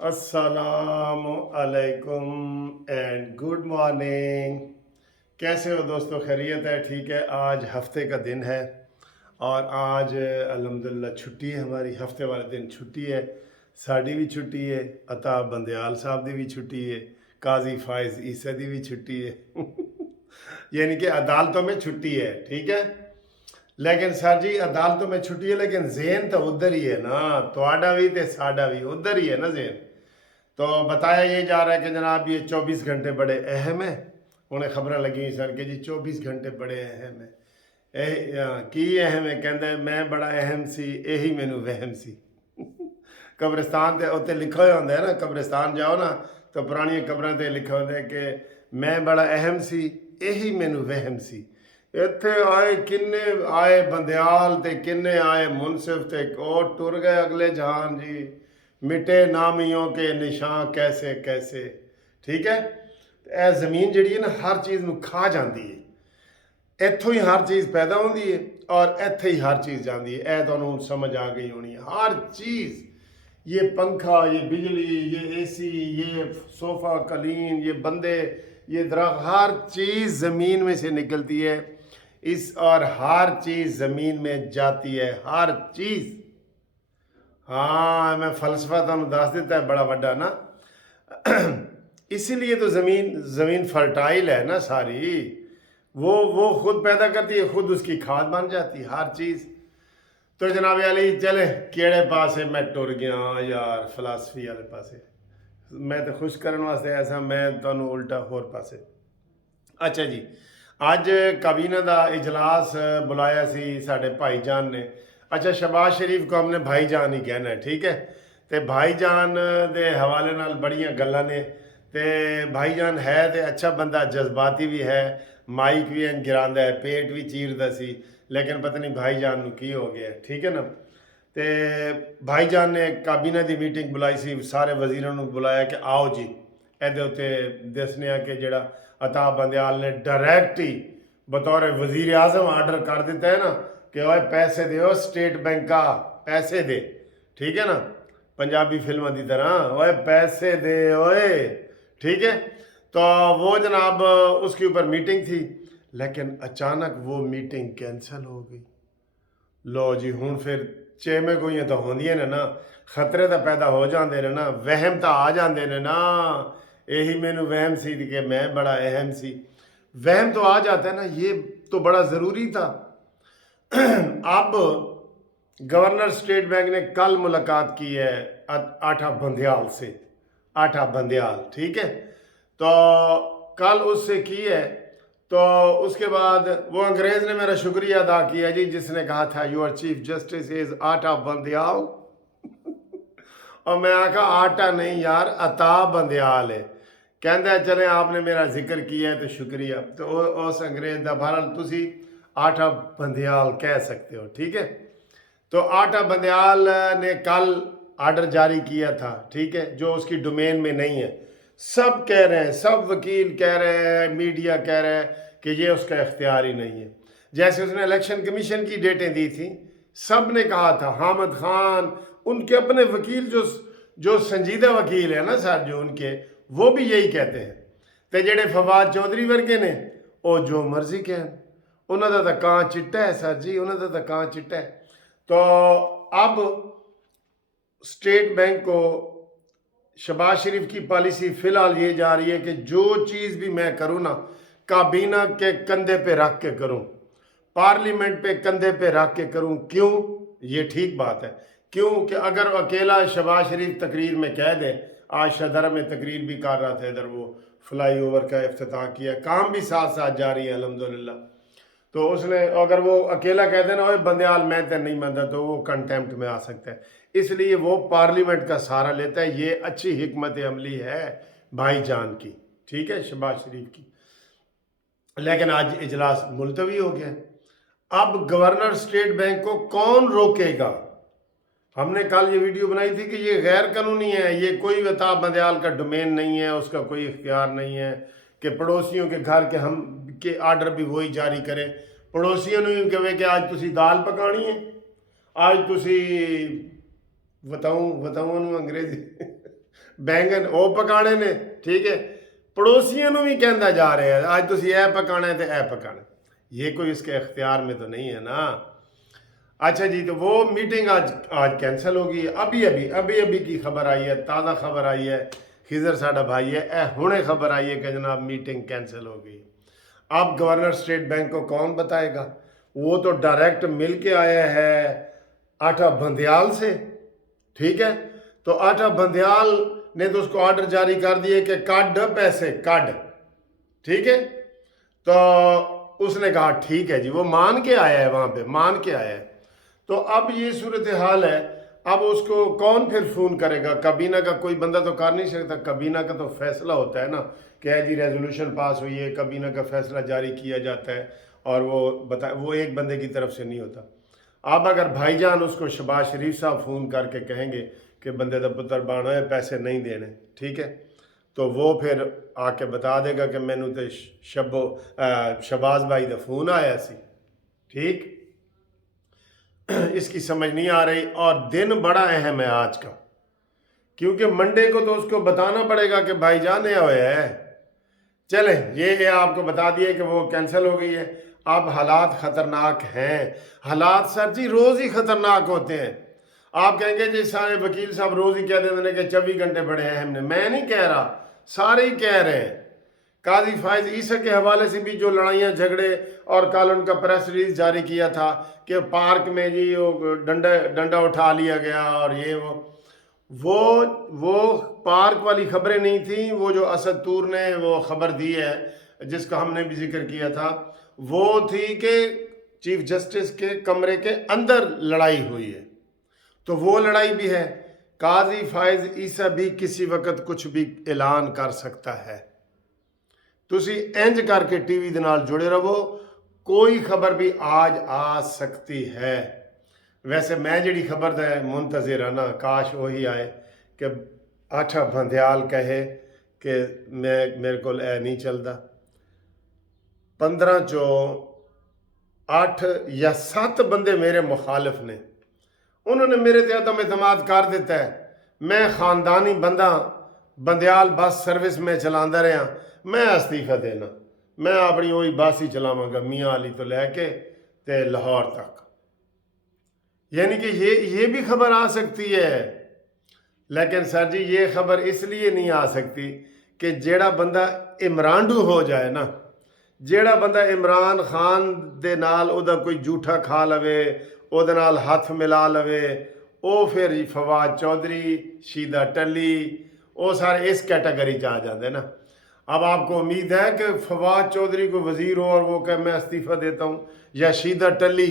अस्सलाम अलैकुम and good morning. कैसे हो दोस्तों? खैरियत है? ठीक है। आज हफ्ते का दिन है और आज अल्हम्दुलिल्लाह छुट्टी है हमारी। हफ्ते वाले दिन छुट्टी है, साड़ी भी छुट्टी है, अता बंदयाल साहब की भी छुट्टी है, काजी फाइज ईसा की भी छुट्टी है यानी कि अदालतों में छुट्टी है। ठीक है, लेकिन सर जी अदालतों में छुट्टी है लेकिन जेन तो उधर ही है ना, थोड़ा भी तो साडा भी उधर ही है ना जेन। तो बताया ये जा रहा है कि जनाब ये 24 घंटे बड़े अहम है। उन्हें खबर लगी सर कि जी 24 घंटे बड़े अहम है। की अहम है? कहते मैं बड़ा अहम सी, यही मैनू वहम सी कब्रिस्तान ते उत्ते लिखा हुआ होंगे ना, कब्रिस्तान जाओ ना तो पुरानी कब्रों ते लिखा होंगे कि मैं बड़ा अहम सी, यही मैनू वहम सी। इत्थे आए किन्ने आए बंदयाल ते किन्ने आए मुनसिफ ते और टुर गए अगले जहान जी। मिटे नामियों के निशान कैसे कैसे। ठीक है, ए जमीन जी है ना हर चीज़ में खा जाती है। इत्थों ही हर चीज़ पैदा होती है और इत्थे ही हर चीज़ जाती है। ए तो समझ आ गई होनी है। हर चीज़, ये पंखा, ये बिजली, ये एसी, ये सोफ़ा कलीन, ये बंदे, ये दरख्त, हर चीज़ ज़मीन में से निकलती है इस, और हर चीज़ ज़मीन में जाती है, हर चीज़। हाँ, मैं फलसफा तुहानू दस दिता है बड़ा वड्डा ना इसीलिए तो ज़मीन ज़मीन फर्टाइल है ना सारी। वो खुद पैदा करती है, खुद उसकी खाद बन जाती है हर चीज़। तो जनाब अली चले केड़े पासे मैं टुर गया यार, फिलासफी वाले पासे। मैं तो खुश करने वास्ते ऐसा, मैं तुहानू उल्टा होर पासे। अच्छा जी, अज काबीना का इजलास बुलाया सी साढ़े भाईजान ने। अच्छा, शहबाज शरीफ को हमने भाईजान ही कहना है, ठीक है। तो भाईजान के हवाले नाल बड़ियां गल्लां ने। तो भाईजान है तो अच्छा बंदा, जज्बाती भी है, माइक भी गिरांदा है, पेट भी चीरदा सी, लेकिन पता नहीं भाईजान नूं की हो गया, ठीक है ना। तो भाईजान ने काबीना की मीटिंग बुलाई सी, सारे वजीरों को बुलाया कि आओ जी ਇਹਦੇ ਉੱਤੇ ਦੱਸਨੇ ਆ कि ਜਿਹੜਾ अता बंदयाल ने डायरैक्ट ही बतौर वजीर आजम आर्डर कर दिता है ना कि ओए पैसे दो, स्टेट बैंक का पैसे दे, ठीक है ना, पंजाबी फिल्मों की तरह ओए पैसे दे ओए, ठीक है। तो वो जनाब उसके ऊपर मीटिंग थी, लेकिन अचानक वो मीटिंग कैंसिल हो गई। लो जी, हूँ फिर चेमे कोई तो होंदियां ने ना, खतरे तो पैदा हो जाते ने ना, वहम तो आ जाते ने ना। यही मैनू वहम सी कि मैं बड़ा अहम सी। वहम तो आ जाता है ना, ये तो बड़ा ज़रूरी था। अब गवर्नर स्टेट बैंक ने कल मुलाकात की है आठा बंदयाल से। आठा बंदयाल, ठीक है। तो कल उससे की है। तो उसके बाद वो अंग्रेज़ ने मेरा शुक्रिया अदा किया जी, जिसने कहा था your chief justice is Ata Bandial और मैं आखा आटा नहीं यार, अता बंदयाल है। कहता चले आपने मेरा जिक्र किया है तो शुक्रिया। तो उस अंग्रेज का बहरहाल तुसी आटा बंदयाल कह सकते हो, ठीक है। तो आटा बंदयाल ने कल आर्डर जारी किया था, ठीक है, जो उसकी डोमेन में नहीं है। सब कह रहे हैं, सब वकील कह रहे हैं, मीडिया कह रहा है कि ये उसका इख्तियार ही नहीं है। जैसे उसने इलेक्शन कमीशन की डेटें दी थी, सब ने कहा था, हामिद खान, उनके अपने वकील जो जो संजीदा वकील है ना सर, जो उनके, वो भी यही कहते हैं। तो जेडे फवाद चौधरी वर्गे ने वो जो मर्जी कहन, उन्होंने तो कां चिट्टा है सर जी, उन्होंने तो कां चिट्टा है। तो अब स्टेट बैंक को शहबाज शरीफ की पॉलिसी फिलहाल ये जा रही है कि जो चीज़ भी मैं करूँ ना, काबीना के कंधे पे रख के करूँ, पार्लियामेंट पे कंधे पे रख के करूँ। क्यों? ये ठीक बात है। क्यों कि अगर अकेला शहबाज शरीफ तकरीर में कह दे, आज सदर में तकरीर भी कर रहा था, इधर वो फ्लाई ओवर का इफ्तिताह किया, काम भी साथ साथ जारी है अल्हम्दुलिल्लाह। तो उसने अगर वो अकेला कह देना ओए बंदयाल मैं तो नहीं मानता, तो वो कंटेम्प्ट में आ सकता है। इसलिए वो पार्लियामेंट का सहारा लेता है। ये अच्छी हिकमत अमली है भाईजान की, ठीक है, शहबाज शरीफ की। लेकिन आज इजलास मुलतवी हो गया। अब गवर्नर स्टेट बैंक को कौन रोकेगा? हमने कल ये वीडियो बनाई थी कि ये गैर कानूनी है, ये कोई अता बंदयाल का डोमेन नहीं है, उसका कोई इख्तियार नहीं है कि पड़ोसियों के घर के हम के आर्डर भी वही जारी करे। पड़ोसियों ने भी कहे कि आज तुसी दाल पकानी है, आज तुसी बताऊँ अंग्रेजी ਬੈਂਗਨ ਉਹ ਪਕਾਣੇ ਨੇ, ਠੀਕ ਹੈ। पड़ोसियों ਨੂੰ भी कहता जा रहा है आज तुसी ए पकाना है तो ए पकाना, ये कोई इसके इख्तियार में तो नहीं है ना। अच्छा जी, तो वो मीटिंग आज कैंसिल होगी। अभी की खबर आई है, ताज़ा खबर आई है, खिजर साडा भाई है, ए हुणे खबर आई है कि जनाब मीटिंग कैंसिल हो गई। अब गवर्नर स्टेट बैंक को कौन बताएगा? वो तो डायरेक्ट मिल के आया है आटा बंदयाल से, ठीक है। तो आटा बंदयाल ने तो उसको ऑर्डर जारी कर दिए कि काट पैसे काट, ठीक है। तो उसने कहा ठीक है जी, वो मान के आया है, वहाँ पे मान के आया है। तो अब ये सूरत हाल है। अब उसको कौन फिर फ़ोन करेगा? काबीना का कोई बंदा तो कर नहीं सकता। काबीना का तो फैसला होता है ना कि है जी रेजोल्यूशन पास हुई है, काबीना का फैसला जारी किया जाता है और वो एक बंदे की तरफ से नहीं होता। अब अगर भाईजान उसको शहबाज शरीफ साहब फ़ोन करके कहेंगे कि बंदे का पुत्र बाणा है, पैसे नहीं देने, ठीक है, तो वो फिर आके बता देगा कि मैनू तो शहबाज भाई का फ़ोन आया सी, ठीक। इसकी समझ नहीं आ रही। और दिन बड़ा अहम है आज का, क्योंकि मंडे को तो उसको बताना पड़ेगा कि भाईजान आया है। चले ये आपको बता दिए कि वो कैंसिल हो गई है। अब हालात ख़तरनाक हैं। हालात सर जी रोज़ ही ख़तरनाक होते हैं। आप कहेंगे जी सारे वकील साहब रोज़ ही कह देते हैं कि 24 घंटे बड़े अहम ने। मैं नहीं कह रहा, सारे ही कह रहे हैं। काजी फायज ईसा के हवाले से भी जो लड़ाइयाँ झगड़े, और कल उनका प्रेस रिलीज जारी किया था कि पार्क में जी वो डंडा उठा लिया गया और ये वो पार्क वाली खबरें नहीं थी। वो जो असद तूर ने वो खबर दी है जिसका हमने भी जिक्र किया था, वो थी कि चीफ जस्टिस के कमरे के अंदर लड़ाई हुई है। तो वो लड़ाई भी है। काजी फायज ईसा भी किसी वक्त कुछ भी ऐलान कर सकता है। तुसी इंज करके टीवी दे नाल जुड़े रहो, कोई खबर भी आज आ सकती है। वैसे मैं जिहड़ी खबर दा मुंतज़िर हां ना, काश वही आए कि आठा बंदयाल कहे कि मेरे को नहीं चलता। 15 चो 8 या 7 बंदे मेरे मुखालिफ ने, उन्होंने मेरे ते अदम एतमाद कर दिता है। मैं ख़ानदानी बंदा, बंदयाल बस सर्विस में चलाता रहा, मैं अस्तीफा देना, मैं अपनी वही बस ही चलावांगा मियाँ अली तो लैके ते लाहौर तक। यानी कि ये भी खबर आ सकती है। लेकिन सर जी ये खबर इसलिए नहीं आ सकती कि जेड़ा बंदा इमरानडू हो जाए ना, जेड़ा बंदा इमरान खान दे नाल ओदा कोई जूठा खा लवे, ओदे नाल हथ मिला लवे, वो फिर फवाद चौधरी, शीदा टली, वो सारे इस कैटेगरी आ जाते ना। अब आपको उम्मीद है कि फवाद चौधरी को वज़ीर हो और वो कहे मैं इस्तीफ़ा देता हूँ, या शीदा टली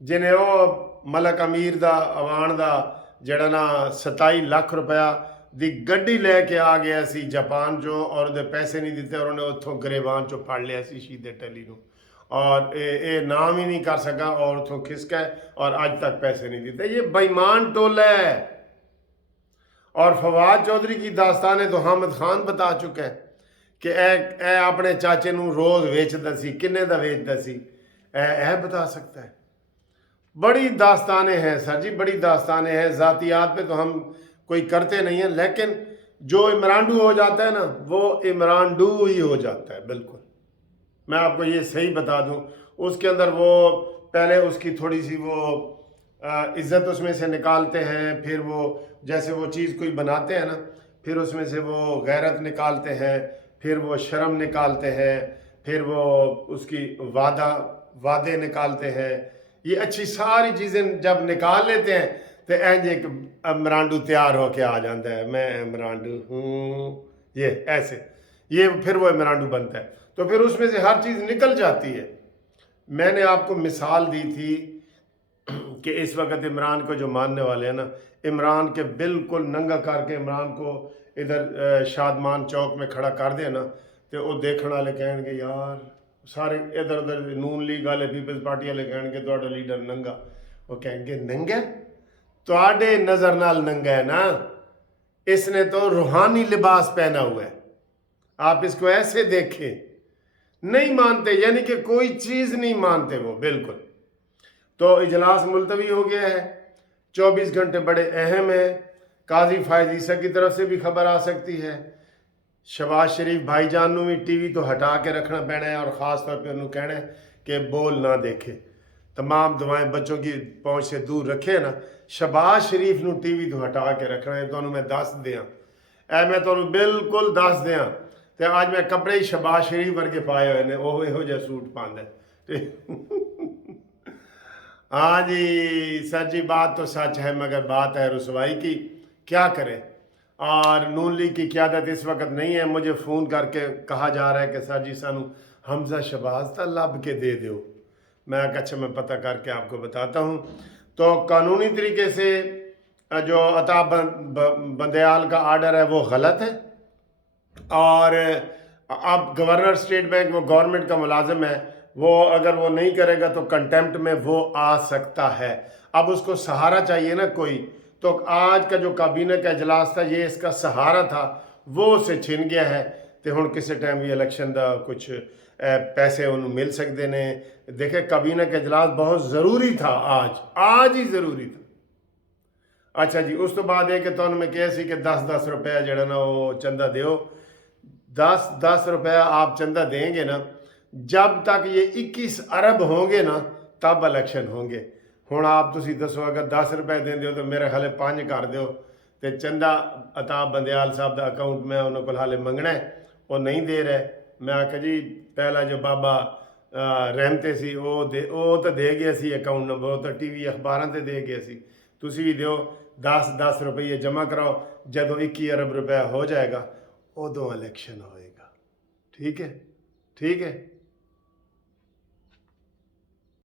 जिन्हें वो मलक अमीर दा अवान दा जड़ा ना 27 लाख रुपया दी गड्डी लैके आ गया सी जापान चो, और उहदे पैसे नहीं दिते और उन्हें उत्थों गरेबान चो फड़ लिया सी शीदे टली नूं, और ये नाम ही नहीं कर सका और उत्थों खिसका और अज तक पैसे नहीं दिते। ये बेईमान टोला है। और फवाद चौधरी की दास्तान तो हामिद खान बता चुका है कि ए अपने चाचे नूं रोज़ वेचदा सी, किन्ने दा वेचदा सी, ए बता सकता है। बड़ी दास्तानें हैं सर जी, बड़ी दास्तानें हैं। ज़ातियात पे तो हम कोई करते नहीं हैं, लेकिन जो इमरानडू हो जाता है ना, वो इमरानडू ही हो जाता है। बिल्कुल मैं आपको ये सही बता दूं, उसके अंदर वो पहले उसकी थोड़ी सी वो इज़्ज़त उसमें से निकालते हैं, फिर वो जैसे वो चीज़ कोई बनाते हैं ना, फिर उसमें से वो गैरत निकालते हैं, फिर वो शर्म निकालते हैं, फिर वो उसकी वादे निकालते हैं। ये अच्छी सारी चीज़ें जब निकाल लेते हैं तो इंज एक इमरानडू तैयार होके आ जाता है, मैं इमरानडू हूँ, ये ऐसे, ये फिर वो इमरानडू बनता है। तो फिर उसमें से हर चीज़ निकल जाती है। मैंने आपको मिसाल दी थी कि इस वक्त इमरान को जो मानने वाले हैं ना, इमरान के बिल्कुल नंगा करके इमरान को इधर शादमान चौक में खड़ा कर दे ना, तो वो देखने वाले कहेंगे यार, सारे इधर उधर नून लीग वाले पीपल्स पार्टी वाले कहेंगे तुहाडा लीडर नंगा, वो कहेंगे नंगा तुहाडे नज़र नाल नंगा है ना, इसने तो रूहानी लिबास पहना हुआ है, आप इसको ऐसे देखें। नहीं मानते, यानी कि कोई चीज़ नहीं मानते वो बिल्कुल। तो इजलास मुलतवी हो गया है। 24 घंटे बड़े अहम हैं। काजी फायज ईसा की तरफ से भी खबर आ सकती है। शहबाज शरीफ भाईजान नूं भी टीवी तो हटा के रखना पैना है और ख़ास तौर पर उन्होंने कहना है कि बोल ना देखे, तमाम दुआएं बच्चों की पहुँच से दूर रखे ना। शहबाज शरीफ नूं टीवी तो हटा के रखना है। तो मैं दस दियाँ मैं तो बिल्कुल दस दियाँ तो आज मैं कपड़े ही शहबाज शरीफ वर्गे पाए हुए ने, वो इहो जिहा सूट पांदा हाँ जी सर जी, बात तो सच है मगर बात है रुसवाई की, क्या करें। और नून लीग की क़यादत इस वक्त नहीं है। मुझे फ़ोन करके कहा जा रहा है कि सर जी सानू हमजा शहबाज ता लब के दे दो। मैं अच्छा मैं पता करके आपको बताता हूँ। तो कानूनी तरीके से जो अता बंदयाल का आर्डर है वो गलत है, और अब गवर्नर स्टेट बैंक वो गवर्नमेंट का मुलाजिम है, वो अगर वो नहीं करेगा तो कंटेम्प्ट में वो आ सकता है। अब उसको सहारा चाहिए ना कोई, तो आज का जो काबीना का इजलास था ये इसका सहारा था, वो उसे छिन गया है। तो हुण किसी टाइम भी इलेक्शन का कुछ पैसे उन्होंने मिल सकते ने। देखे काबीना का इजलास बहुत ज़रूरी था, आज ही ज़रूरी था। अच्छा जी, उस तो बाद है कि तो मैं कहा सी कि 10-10 रुपया जड़ा ना वो चंदा दियो। 10-10 रुपया आप चंदा देंगे ना, जब तक ये 21 अरब होंगे ना तब इलेक्शन होंगे। हुण आप तुसी दसो अगर 10 रुपए देंदे हो तो मेरे ख्याल 5 कर दो, तो चंदा अताब बंदयाल साहब का अकाउंट में उन्होंने को हाले मंगना है, वो नहीं दे रहे। मैं आख्या जी पहला जो बाबा रहमते सी वो तो दे गया सी अकाउंट नंबर, वो तो टीवी अखबारों से दे गया सी। तुसी भी दियो 10-10 रुपये जमा कराओ, जदों 21 अरब रुपया हो जाएगा उदों इलेक्शन होएगा। ठीक है, ठीक है।